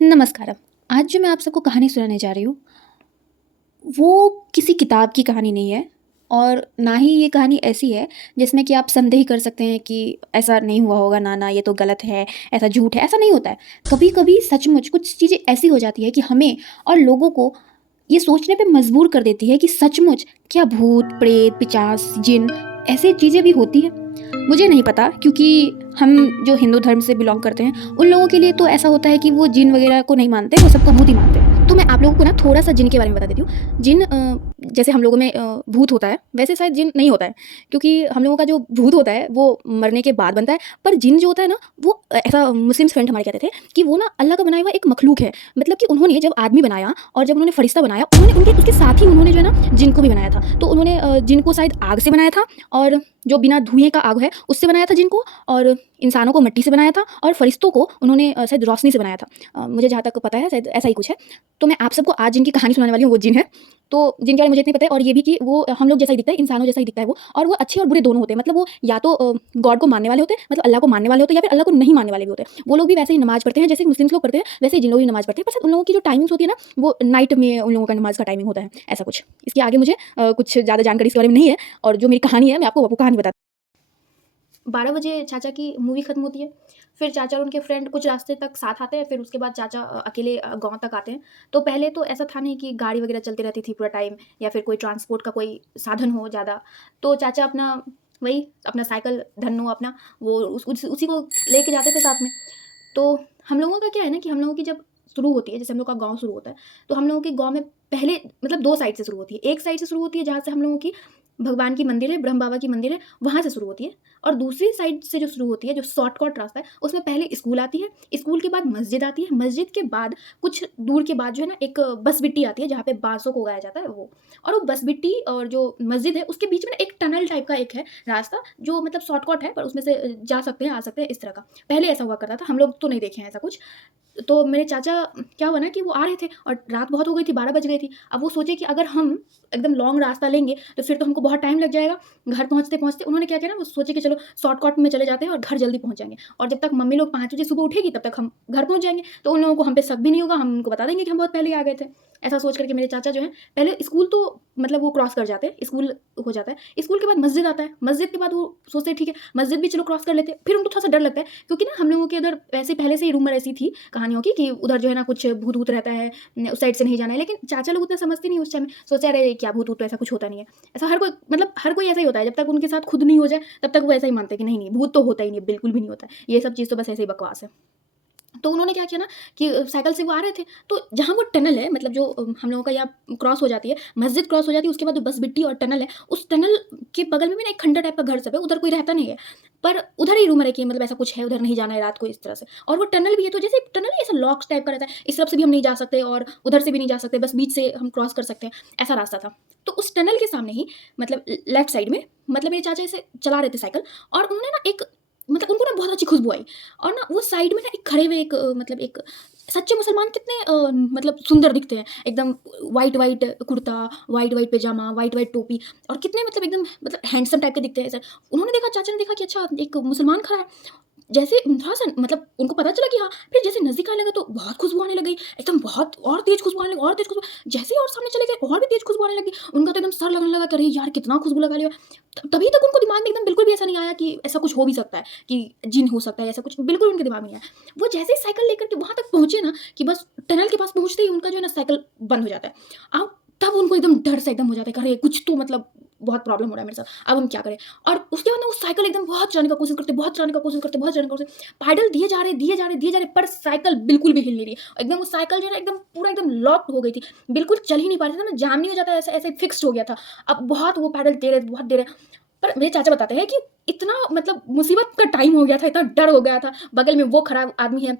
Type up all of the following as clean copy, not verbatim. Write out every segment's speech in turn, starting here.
नमस्कारम। आज जो मैं आप सबको कहानी सुनाने जा रही हूँ, वो किसी किताब की कहानी नहीं है और ना ही ये कहानी ऐसी है जिसमें कि आप संदेह कर सकते हैं कि ऐसा नहीं हुआ होगा, ना ये तो गलत है, ऐसा झूठ है, ऐसा नहीं होता है। कभी-कभी सचमुच कुछ चीज़ें ऐसी हो जाती है कि हमें और लोगों को ये सोचने पे मजबूर कर देती है कि सचमुच क्या भूत, प्रेत, पिशाच, जिन ऐसी चीज़ें भी होती हैं? मुझे नहीं पता क्योंकि हम जो हिंदू धर्म से बिलॉन्ग करते हैं, उन लोगों के लिए तो ऐसा होता है कि वो जिन वगैरह को नहीं मानते, वो सबको भूत ही मानते हैं। तो मैं आप लोगों को ना थोड़ा-सा जिन के बारे में बता देती हूँ। जिन जैसे हम लोगों में भूत होता है, वैसे शायद जिन नहीं होता है क्योंकि हम लोगों का जो भूत होता है, वो मरने के बाद बनता है। पर जिन जो होता है ना, वो ऐसा मुस्लिम्स फ्रेंड हमारे कहते थे कि वो ना अल्लाह का बनाया हुआ एक मखलूक है। मतलब कि उन्होंने जब आदमी बनाया और जब उन्होंने फरिश्ता बनाया, उन्होंने उनके उसके साथ ही उन्होंने जो है ना, जिन को भी बनाया था। तो उन्होंने जिन को शायद आग से बनाया था और जो बिना धुएँ का आग है, उससे बनाया था जिनको और इंसानों को मिट्टी से बनाया था और फरिश्तों को उन्होंने शायद रोशनी से बनाया था। मुझे जहाँ तक पता है शायद ऐसा ही कुछ है। तो मैं आप सबको आज जिनकी कहानी सुनाने वाली हूँ वो जिन है। तो जिन के बारे में मुझे इतनी पता है और ये भी कि वो हम लोग जैसा ही दिखता है, इंसानों जैसा ही दिखता है वो और वो अच्छे और बुरे दोनों होते हैं। मतलब वो या तो गॉड को मानने वाले होते हैं, मतलब अल्लाह को मानने वाले होते हैं या फिर अल्लाह को नहीं मानने वाले भी होते हैं। वो लोग भी वैसे ही नमाज़ पढ़ते हैं जैसे मुस्लिम्स लोग पढ़ते हैं, वैसे ही जिन लोग भी नमाज़ पढ़ते हैं। पर शायद उन लोगों की जो टाइमिंग्स होती है ना, वो नाइट में उन लोगों का नमाज़ का टाइमिंग होता है, ऐसा कुछ। इसके आगे मुझे कुछ ज़्यादा जानकारी इसके बारे में नहीं है और जो मेरी कहानी है मैं आपको वो कहानी बता 12 बजे चाचा की मूवी खत्म होती है। फिर चाचा और उनके फ्रेंड कुछ रास्ते तक साथ आते हैं, फिर उसके बाद चाचा अकेले गाँव तक आते हैं। तो पहले तो ऐसा था नहीं कि गाड़ी वगैरह चलती रहती थी पूरा टाइम या फिर कोई ट्रांसपोर्ट का कोई साधन हो ज़्यादा। तो चाचा अपना वही अपना साइकिल धन्नो अपना वो उसी को लेके जाते थे साथ में। तो हम लोगों का क्या है ना कि हम लोगों की जब शुरू होती है, जैसे हम लोग का गाँव शुरू होता है, तो हम लोगों के गाँव में पहले मतलब 2 साइड से शुरू होती है। एक साइड से शुरू होती है जहाँ से हम लोगों की भगवान की मंदिर है, ब्रह्म बाबा की मंदिर है, वहाँ से शुरू होती है और दूसरी साइड से जो शुरू होती है, जो शॉर्टकट रास्ता है, उसमें पहले स्कूल आती है, स्कूल के बाद मस्जिद आती है, मस्जिद के बाद कुछ दूर के बाद जो है ना एक बसबिट्टी आती है, जहाँ पे बाँसों को उगाया जाता है वो। और वो बसबिट्टी और जो मस्जिद है, उसके बीच में ना एक टनल टाइप का एक है रास्ता, जो मतलब शॉर्टकट है पर उसमें से जा सकते हैं, आ सकते हैं, इस तरह का। पहले ऐसा हुआ करता था, हम लोग तो नहीं देखे हैं ऐसा कुछ। तो मेरे चाचा क्या हुआ ना कि वो आ रहे थे और रात बहुत हो गई थी, 12 बज गई थी। अब वो सोचे कि अगर हम एकदम लॉन्ग रास्ता लेंगे, तो फिर तो हमको बहुत टाइम लग जाएगा। घर पहुँचते-पहुँचते उन्होंने क्या किया ना, वो सोचे कि चलो शॉर्टकट में चले जाते हैं और घर जल्दी पहुँच जाएँगे और जब तक मम्मी लोग 5 बजे सुबह उठेगी, तब तक हम घर पहुँच जाएँगे। तो उन लोगों को हम पे शक भी नहीं होगा, हम उनको बता देंगे कि हम बहुत पहले ही आ गए थे। ऐसा सोच कर के मेरे चाचा जो हैं, पहले स्कूल तो मतलब वो क्रॉस कर जाते हैं, स्कूल हो जाता है। स्कूल के बाद मस्जिद आता है, मस्जिद के बाद वो सोचते हैं ठीक है, मस्जिद भी चलो क्रॉस कर लेते हैं। फिर उनको थोड़ा-सा डर लगता है क्योंकि ना हम लोगों के उधर वैसे पहले से ही रूमर ऐसी थी कहानियों की कि उधर जो है ना कुछ भूत-वूत रहता है, उस साइड से नहीं जाना है। लेकिन चाचा लोग उतना समझते नहीं उस टाइम, सोचा अरे क्या भूत-वूत तो ऐसा कुछ होता नहीं है। ऐसा हर कोई मतलब हर कोई ऐसा ही होता है, जब तक उनके साथ खुद नहीं हो जाए, तब तक वो ऐसा ही मानते हैं कि नहीं, नहीं भूत तो होता ही नहीं है, बिल्कुल भी नहीं होता है। ये सब चीज़ तो बस ऐसे ही बकवास है। तो उन्होंने क्या किया ना कि साइकिल से वो आ रहे थे, तो जहाँ वो टनल है मतलब जो हम लोगों का यहाँ क्रॉस हो जाती है, मस्जिद क्रॉस हो जाती है, उसके बाद जो बस बिट्टी और टनल है, उस टनल के बगल में भी ना एक खंडर टाइप का घर सब है, उधर कोई रहता नहीं है। पर उधर ही रूमर है कि मतलब ऐसा कुछ है, उधर नहीं जाना है रात को इस तरह से। और वो टनल भी है, तो जैसे टनल नहीं ऐसा लॉक टाइप का रहता है, इस तरफ से भी हम नहीं जा सकते और उधर से भी नहीं जा सकते, बस बीच से हम क्रॉस कर सकते हैं, ऐसा रास्ता था। तो उस टनल के सामने ही मतलब लेफ्ट साइड में मतलब मेरे चाचा ऐसे चला रहे थे साइकिल और उन्होंने ना एक मतलब उनको ना बहुत अच्छी खुशबू आई और ना वो साइड में ना एक खड़े हुए एक मतलब एक सच्चे मुसलमान कितने मतलब सुंदर दिखते हैं एकदम वाइट वाइट कुर्ता, वाइट वाइट पैजामा, वाइट वाइट टोपी और कितने मतलब एकदम मतलब हैंडसम टाइप के दिखते हैं ऐसे। उन्होंने देखा, चाचा ने देखा कि अच्छा एक मुसलमान खड़ा है। जैसे थोड़ा-सा मतलब उनको पता चला कि हाँ, फिर जैसे नज़दीक आने लगा तो बहुत खुशबू आने लगी, एकदम बहुत और तेज़ खुशबू आने लगी और तेज़ खुशबू। जैसे ही और सामने चले गए और भी तेज़ खुशबू आने लगी। उनका तो एकदम सर लगने लगा कि अरे यार! कितना खुशबू लगा लिया। तभी तक उनको दिमाग में एकदम बिल्कुल भी ऐसा नहीं आया कि ऐसा कुछ हो भी सकता है, कि जिन हो सकता है, ऐसा कुछ बिल्कुल उनके दिमाग में नहीं आया। वो जैसे ही साइकिल लेकर के वहाँ तक पहुँचे ना कि बस टनल के पास पहुँचते ही उनका जो है ना साइकिल बंद हो जाता है। अब तब उनको एकदम डर सा एकदम हो जाता है कि अरे! कुछ तो मतलब बहुत प्रॉब्लम हो रहा है मेरे साथ, अब हम क्या करें? और उसके बाद ना वो साइकिल एकदम बहुत चलाने का कोशिश करते, बहुत चलाने का कोशिश करते, बहुत चलाने का कोशिश पैडल दिए जा रहे, दिए जा रहे, दिए जा रहे, पर साइकिल बिल्कुल भी हिल नहीं रही। एकदम वो साइकिल जो है ना एकदम पूरा एकदम लॉक हो गई थी। बिल्कुल चल ही नहीं पा रही थी ना, जाम नहीं हो जाता ऐसे ऐसे फिक्स्ड हो गया था। अब बहुत वो पैडल दे रहे थे, बहुत दे रहे। पर मेरे चाचा बताते हैं कि इतना मतलब मुसीबत का टाइम हो गया था, इतना डर हो गया था, बगल में वो खड़ा आदमी है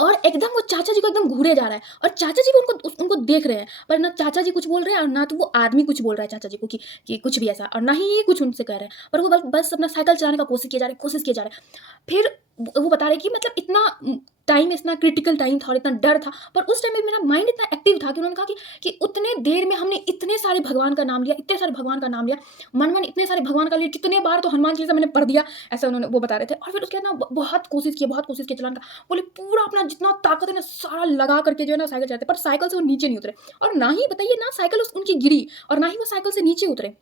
और एकदम वो चाचा जी को एकदम घूरे जा रहा है और चाचा जी भी उनको देख रहे हैं, पर ना चाचा जी कुछ बोल रहे हैं और ना तो वो आदमी कुछ बोल रहा है चाचा जी को कि कुछ भी ऐसा और ना ही ये कुछ उनसे कह रहे हैं। पर वो बस अपना साइकिल चलाने का कोशिश किए जा रहे हैं, कोशिश किए जा रहे हैं। फिर वो बता रहे कि मतलब इतना टाइम, इतना क्रिटिकल टाइम था और इतना डर था, पर उस टाइम में मेरा माइंड इतना एक्टिव था कि उन्होंने कहा कि उतने देर में हमने इतने सारे भगवान का नाम लिया, इतने सारे भगवान का नाम लिया, मन-मन इतने सारे भगवान का लिया, कितने बार तो हनुमान चालीसा मैंने पढ़ दिया, ऐसा उन्होंने वो बता रहे थे। और फिर उसके बाद ना बहुत कोशिश की चलाने का। बोले पूरा अपना जितना ताकत है ना सारा लगा करके जो है ना साइकिल चलाते, पर साइकिल से वो नीचे नहीं उतरे। और ना ही बताइए ना साइकिल उनकी गिरी, और ना ही वो साइकिल से नीचे उतरे।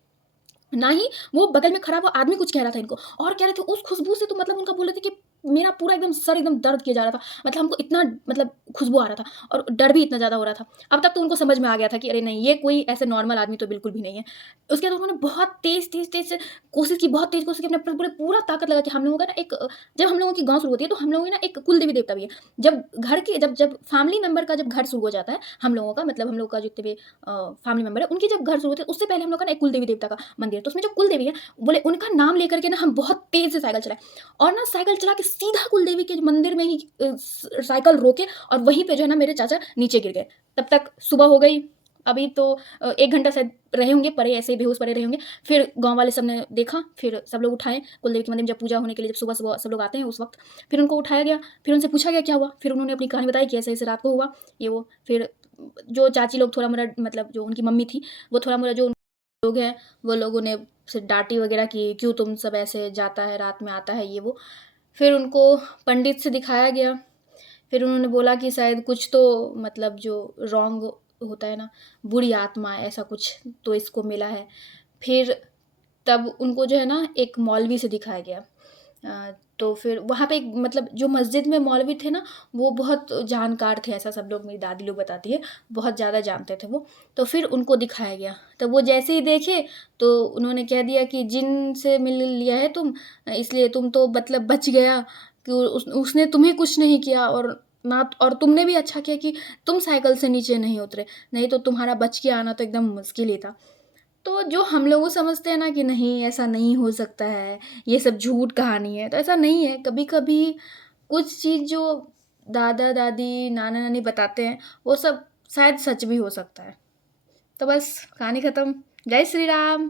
ना ही वो बगल में खड़ा हुआ आदमी कुछ कह रहा था इनको, और कह रहे थे उस खुशबू से तो मतलब उनका बोल रहे थे कि मेरा पूरा एकदम सर एकदम दर्द किया जा रहा था। मतलब हमको इतना मतलब खुशबू आ रहा था और डर भी इतना ज़्यादा हो रहा था। अब तक तो उनको समझ में आ गया था कि अरे नहीं, ये कोई ऐसे नॉर्मल आदमी तो बिल्कुल भी नहीं है। उसके बाद उन्होंने बहुत तेज़ से कोशिश की, बहुत तेज़ कोशिश की, अपने पूरे पूरा ताकत लगा के हम लोगों का ना एक जब हम लोगों की गाँव शुरू होती है तो हम लोगों की ना एक कुल देवी देवता भी है। जब घर के जब जब फैमिली मेंबर का जब घर शुरू हो जाता है, हम लोगों का मतलब हम लोग का जितने भी फैमिली मेंबर है उनके जब घर शुरू होते हैं, उससे पहले हम लोग का ना एक कुल देवी देवता का मंदिर है। तो उसमें जो कुल देवी है, बोले उनका नाम लेकर के ना हम बहुत तेज़ से साइकिल चलाए, और ना साइकिल चला के सीधा कुलदेवी के मंदिर में ही साइकिल रोके, और वहीं पे जो है ना मेरे चाचा नीचे गिर गए। तब तक सुबह हो गई। अभी तो 1 घंटा शायद रहे होंगे, पड़े ऐसे ही बेहोश पड़े रहे होंगे। फिर गाँव वाले सब ने देखा, फिर सब लोग उठाए कुलदेवी के मंदिर में, जब पूजा होने के लिए जब सुबह-सुबह सब लोग आते हैं उस वक़्त, फिर उनको उठाया गया। फिर उनसे पूछा गया क्या हुआ? फिर उन्होंने अपनी कहानी बताई कि ऐसे-ऐसे रात को हुआ, ये वो। फिर जो चाची लोग थोड़ा-मोड़ा मतलब जो उनकी मम्मी थी, वो थोड़ा-मोड़ा जो लोग हैं, वो लोगों ने उसे डाँटी वगैरह कि क्यों तुम सब ऐसे जाता है, रात में आता है, ये वो। फिर उनको पंडित से दिखाया गया। फिर उन्होंने बोला कि शायद कुछ तो मतलब जो रॉन्ग होता है ना, बुरी आत्मा ऐसा कुछ तो इसको मिला है। फिर तब उनको जो है ना एक मौलवी से दिखाया गया। तो फिर वहाँ पे एक मतलब जो मस्जिद में मौलवी थे ना, वो बहुत जानकार थे, ऐसा सब लोग, मेरी दादी लोग बताती है, बहुत ज़्यादा जानते थे वो। तो फिर उनको दिखाया गया, तो वो जैसे ही देखे तो उन्होंने कह दिया कि जिन से मिल लिया है तुम, इसलिए तुम तो मतलब बच गया, कि उसने तुम्हें कुछ नहीं किया, और तुमने भी अच्छा किया कि तुम साइकिल से नीचे नहीं उतरे, नहीं तो तुम्हारा बच के आना तो एकदम मुश्किल ही था। तो जो हम लोग समझते हैं ना कि नहीं ऐसा नहीं हो सकता है, ये सब झूठ कहानी है, तो ऐसा नहीं है। कभी-कभी कुछ चीज़ जो दादा-दादी, नाना-नानी बताते हैं, वो सब शायद सच भी हो सकता है। तो बस कहानी खत्म। जय श्री राम।